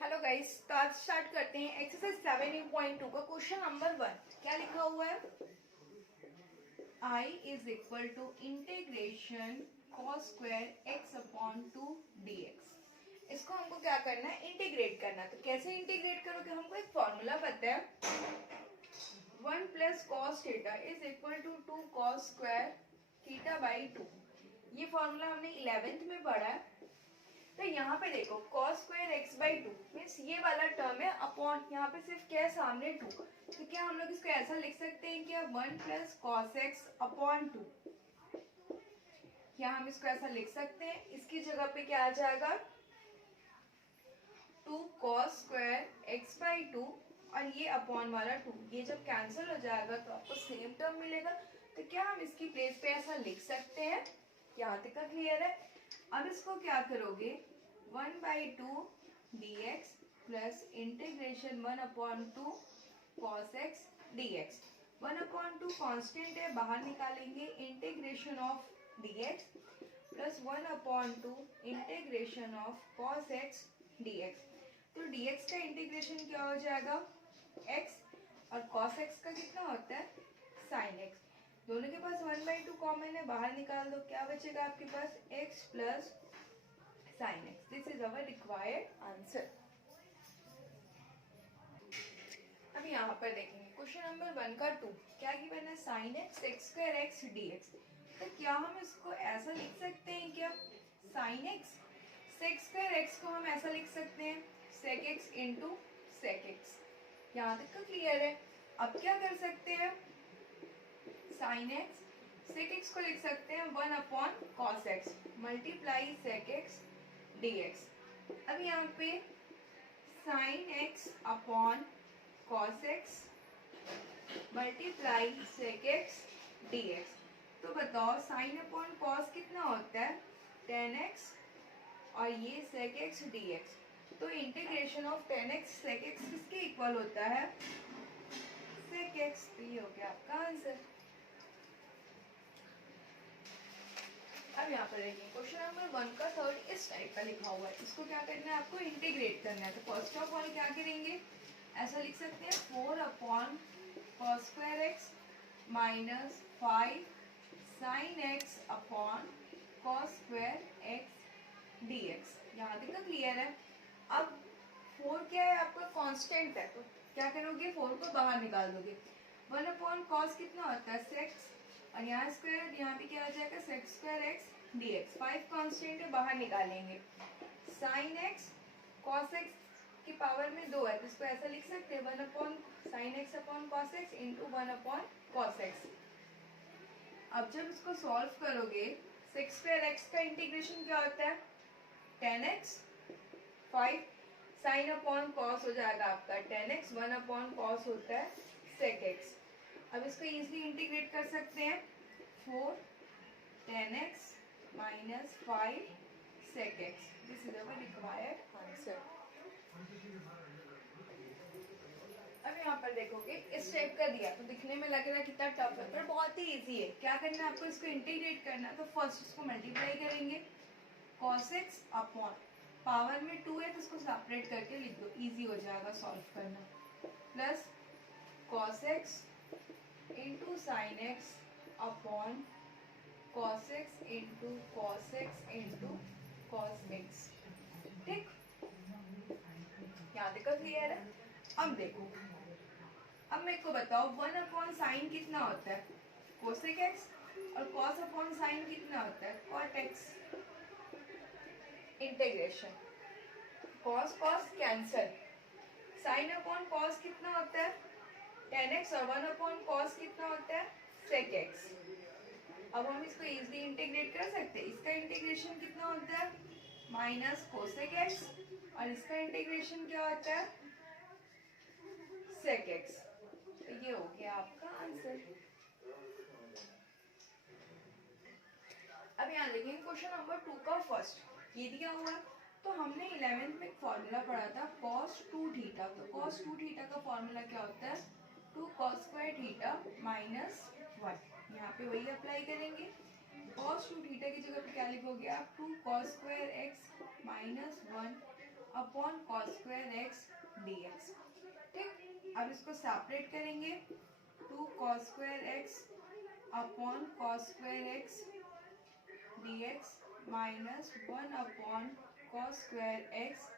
Hello guys, तो आज start करते हैं एक्सरसाइज 7.2 का क्वेश्चन नंबर 1। क्या लिखा हुआ है? I is equal to integration cos square x upon 2 dx। इसको हमको क्या करना है? इंटीग्रेट करना है। तो कैसे इंटीग्रेट करोगे? हमको एक फॉर्मूला पता है, 1 plus cos theta is equal to 2 cos square theta by 2। ये फॉर्मूला हमने 11th में पढ़ा है। तो यहाँ पे देखो cos square x by two means ये वाला टर्म है अपॉन यहाँ पे सिर्फ क्या है सामने 2। तो क्या हम लोग इसको ऐसा लिख सकते हैं कि 1 प्लस कॉस एक्स अपॉन 2। क्या हम इसको ऐसा लिख सकते हैं? इसकी जगह पे क्या आ जाएगा 2 cos square x by two और ये अपॉन वाला 2। ये जब कैंसिल हो जाएगा तो आपको सेम टर्म मिलेगा। तो क्या हम इसकी प्लेस पे ऐसा लिख सकते हैं? यहाँ तक का क्लियर है। अब इसको क्या करोगे 1 by two D x plus integration 1 upon 2 cos x D x. 1 upon 2 constant है, बाहर निकालेंगे integration of D x plus 1 upon 2 integration of cos x D x. तो डी एक्स का इंटीग्रेशन क्या हो जाएगा x और cos x का कितना होता है sin x। दोनों के पास 1 बाई टू कॉमन है, बाहर निकाल दो, क्या बचेगा आपके पास x plus sin x। This is our required answer. अब यहाँ पर देखेंगे क्वेश्चन नंबर 1 का 2। क्या गिवन है? sin x x square x dx। तो क्या हम इसको ऐसा लिख सकते हैं क्या sin x sec square x को हम ऐसा लिख सकते हैं sec x into sec x। यहाँ तक का क्लियर है। अब क्या कर सकते हैं sin x sec x को लिख सकते हैं 1 upon cos x multiply sec x dx। अब यहाँ पे sin x upon cos x multiply sec x dx। तो बताओ sin अपॉन cos कितना होता है 10x और ये sec x dx। तो integration of 10x sec x किसके इक्वल होता है sec x। तो ये हो गया आपका आंसर। अब यहाँ पर देखिए क्वेश्चन नंबर 1 का थर्ड इस टाइप का लिखा हुआ है। इसको क्या करना है? आपको इंटीग्रेट करना है। तो फर्स्ट ऑफ ऑल क्या करेंगे, ऐसा लिख सकते हैं 4 upon cos square x minus 5 sin x upon cos square x dx। यहाँ तक का क्लियर है। अब 4 क्या है आपका कांस्टेंट है, तो क्या करोगे 4 को बाहर निकाल दोगे। 1 अपॉन कॉस कितना होता है सेक्स और यहाँ स्क्वायर, यहाँ पे क्या आ जाएगा sex square x dx। 5 constant है, बाहर निकालेंगे sin x cos x की पावर में 2 है, तो इसको ऐसा लिख सकते हैं 1 upon sin x upon cos x into 1 upon cos x। अब जब इसको सॉल्व करोगे सेक्स स्क्वायर एक्स का इंटीग्रेशन क्या होता है 10x 5 साइन अपॉन कॉस हो जाएगा आपका 10x 1 अपॉन कॉस होता है sec x। अब इसको इजीली इंटीग्रेट कर सकते हैं 4 10x minus 5 sec x। This is our required answer. अब यहाँ पर देखोगे इस टाइप का दिया तो दिखने में लग रहा है कितना टफ है, पर बहुत ही इजी है। क्या करना है आपको, इसको इंटीग्रेट करना है। तो फर्स्ट इसको मल्टीप्लाई करेंगे cos x अपॉन पावर में 2 है तो इसको सेपरेट करके लिख दो, इजी हो जाएगा सॉल्व करना, plus cos x into sine x upon cos x into cos x into cos x। ठीक, यहाँ तक क्लियर है। अब देखो, अब मेरे को बताओ 1 अपॉन साइन कितना होता है कोसेक एक्स और cos अपॉन साइन कितना होता है cot x। Integration cos cos cancel, sine upon cos कितना होता है 10x और 1 अपॉन cos कितना होता है sec x। अब हम इसको इजीली इंटीग्रेट कर सकते हैं। इसका इंटीग्रेशन कितना होता है माइनस कोसेक एक्स और इसका इंटीग्रेशन क्या होता है sec x। तो ये हो गया आपका आंसर। अब यहाँ देखेंगे क्वेश्चन नंबर 2 का फर्स्ट। ये दिया हुआ है तो हमने 11th में एक फॉर्मूला पढ़ा था cos 2 थीटा। तो cos 2 थीटा का फॉर्मूला क्या होता है 2 cos स्क्वायर थीटा माइनस 1। यहाँ पे वही अप्लाई करेंगे। cos 2 थीटा की जगह पे क्या लिखोगे आप 2 cos square x minus 1 upon cos square x dx। ठीक, अब इसको सेपरेट करेंगे, 2 cos square x upon cos square x dx minus 1 upon cos square x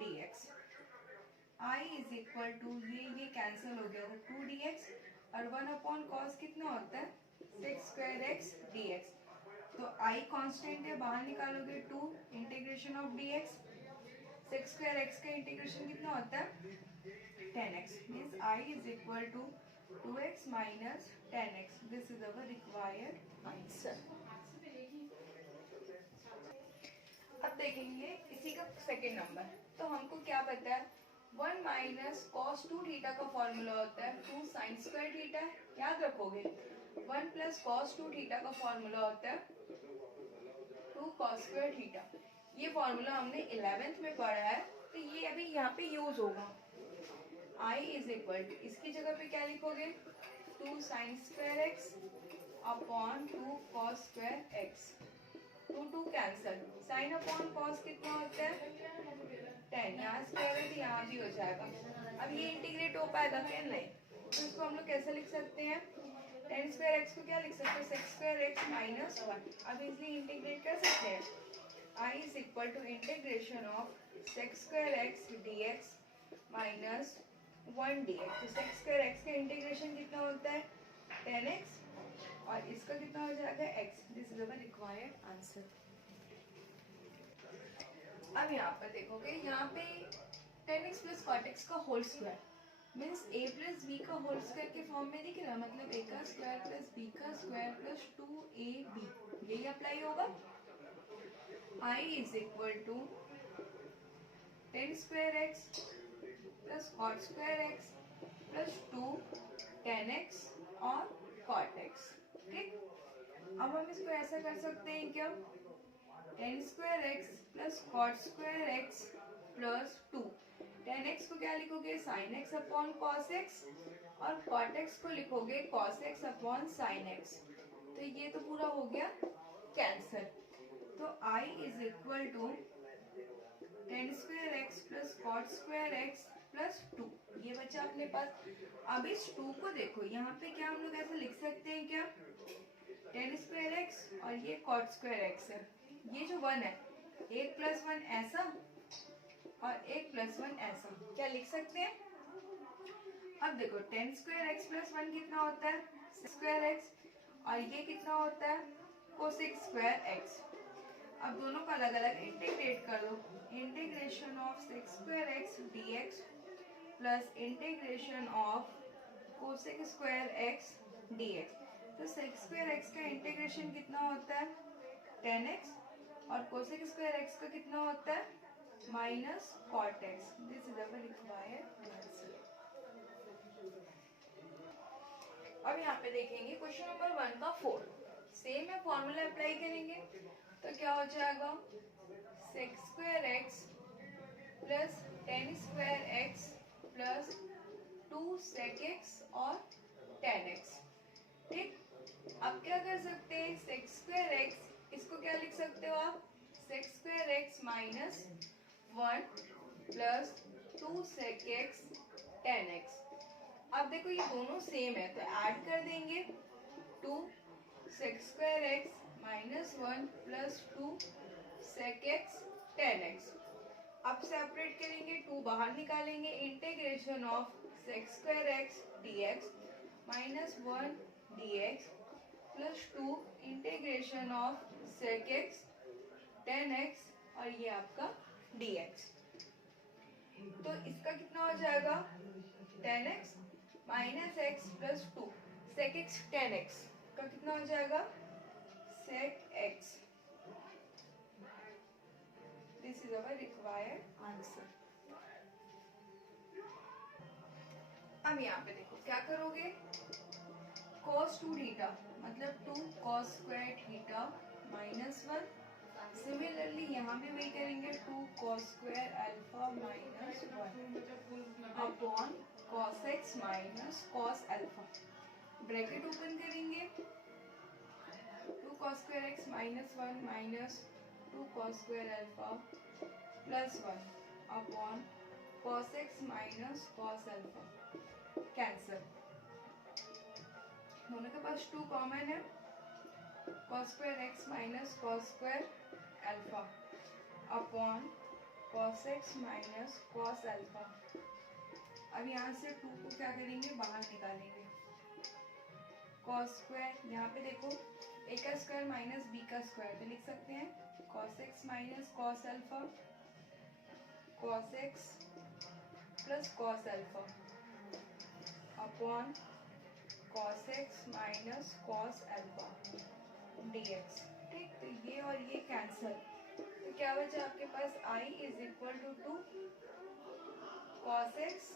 dx। I is equal to ये कैंसिल हो गया तो 2dx और 1 अपॉन कॉस कितना होता है 6 स्क्वायर एक्स dx। तो I कांस्टेंट है, बाहर निकालोगे 2 integration of dx, 6 square x का इंटीग्रेशन कितना होता है 10x, means I is equal to 2x minus 10x। This is our required answer. अब देखेंगे इसी का सेकेंड नंबर। तो हमको क्या पता है 1 माइनस कॉस 2 थीटा का फॉर्मूला होता है 2 साइन स्क्वायर थीटा। याद रखोगे 1 प्लस कॉस 2 थीटा का फॉर्मूला होता है 2 कॉस स्क्वायर थीटा। ये फॉर्मूला हमने 11th में पढ़ा है, तो ये अभी यहाँ पे यूज होगा। I इज इक्वल टू इसकी जगह पे क्या लिखोगे 2 sine square x upon 2 cos square x. 2 cancel, sine upon cos कितना होता है 10, यहाँ स्क्वायर है तो यहाँ भी हो जाएगा। अब ये इंटीग्रेट हो पाएगा क्या, नहीं। तो इसको हम लोग कैसे लिख सकते हैं 10 स्क्वायर एक्स को क्या लिख सकते हैं 6 स्क्वायर एक्स माइनस 1। अब इजली इंटीग्रेट कर सकते हैं। I is equal to integration of 6 square x dx minus 1 dx। तो 6 स्क्वायर एक्स का इंटीग्रेशन कितना होता है 10x और इसका कितना हो जाएगा x। This is our required answer. अब यहाँ पर देखोगे यहाँ पे 10x प्लस कॉट एक्स का whole square means a plus B का होल स्क्वायर के फॉर्म में दिख रहा है, मतलब a का स्क्वायर प्लस b का स्क्वायर प्लस 2ab, यही अप्लाई होगा। I is equal to 10 square x plus cot square x plus 2 10x और कॉट एक्स। ठीक, अब हम इसको ऐसा कर सकते हैं क्या 10 square x plus cot square x plus 2। 10x को क्या लिखोगे sine x upon cos x और कॉट एक्स को लिखोगे cos x upon sine x. तो ये तो पूरा हो गया कैंसल। तो I is equal to 10 square x plus cot square x plus 2, ये बचा अपने पास। अब इस 2 को देखो यहाँ पे क्या हम लोग ऐसा लिख सकते हैं क्या 10 स्क्वायर एक्स और ये कॉट स्क्वायर एक्स है, ये जो 1 है 1 प्लस 1 ऐसा और 1 प्लस 1 ऐसा, क्या लिख सकते हैं। अब देखो 10 स्क्वायर एक्स प्लस 1 कितना होता है स्क्वायर एक्स और ये कितना होता है कोसेक स्क्वायर एक्स। अब दोनों को अलग अलग इंटीग्रेट कर दो, integration of sec square x dx plus integration of cosec square x dx। तो सेक स्क्वायर एक्स का इंटीग्रेशन कितना होता है 10x और कोसेक स्क्वायर एक्स का कितना होता है minus cot x. This is our required answer. अब यहाँ पे देखेंगे क्वेश्चन नंबर 1 का 4 सेम है, फॉर्मूला अप्लाई करेंगे तो क्या हो जाएगा sec square x plus 10 square x plus 2 sec x और 10x। ठीक, अब क्या कर सकते हैं सेक स्क्वायर एक्स इसको क्या लिख सकते हो आप sec square x minus 1 plus 2 sec x 10x। अब देखो ये दोनों सेम है तो ऐड कर देंगे 2 sec square x minus 1 plus 2 sec x 10x। अब सेपरेट करेंगे 2 बाहर निकालेंगे, integration of sec square x dx minus 1 dx plus 2 integration of sec x 10x और ये आपका dx। तो इसका कितना हो जाएगा 10x minus x plus 2 sec x 10x का कितना हो जाएगा sec x. This is our required answer. अब यहाँ पे देखो क्या करोगे cos 2 थीटा मतलब 2 cos square theta minus 1। Similarly यहाँ भी वही करेंगे 2 cos square alpha minus 1 upon cos x minus cos alpha. Bracket open करेंगे 2 cos square x minus 1 minus 2 cos square alpha plus 1 upon cos x minus cos alpha, cancel. दोनों के पास 2 common है, cos square x minus cos square alpha upon cos x minus cos alpha. अब यहाँ से 2 को क्या करेंगे, बाहर निकालेंगे। cos स्क्वायर, यहाँ पे देखो a का स्क्वायर माइनस b का स्क्वायर, तो लिख सकते हैं cos x minus cos alpha, cos x plus cos alpha upon cos x minus cos alpha dx। ठीक, तो ये और ये कैंसल, तो क्या बचा आपके पास, I is equal to 2 cos x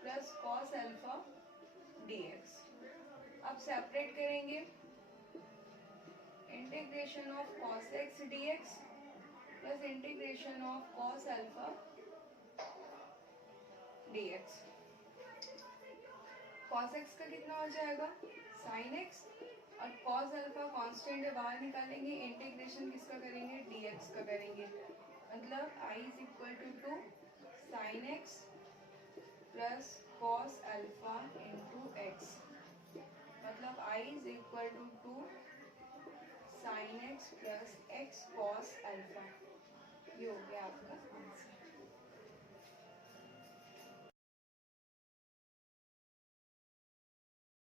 plus cos alpha dx। अब सेपरेट करेंगे, integration of cos x dx plus integration of cos alpha dx। cos x का कितना हो जाएगा, sin x, और cos अल्फा कांस्टेंट है, बाहर निकालेंगे, इंटीग्रेशन किसका करेंगे, dx का करेंगे। मतलब I is equal to 2 sin x plus cos alpha into x, मतलब I is equal to 2 sin x plus x cos alpha. ये हो गया आपका आंसर।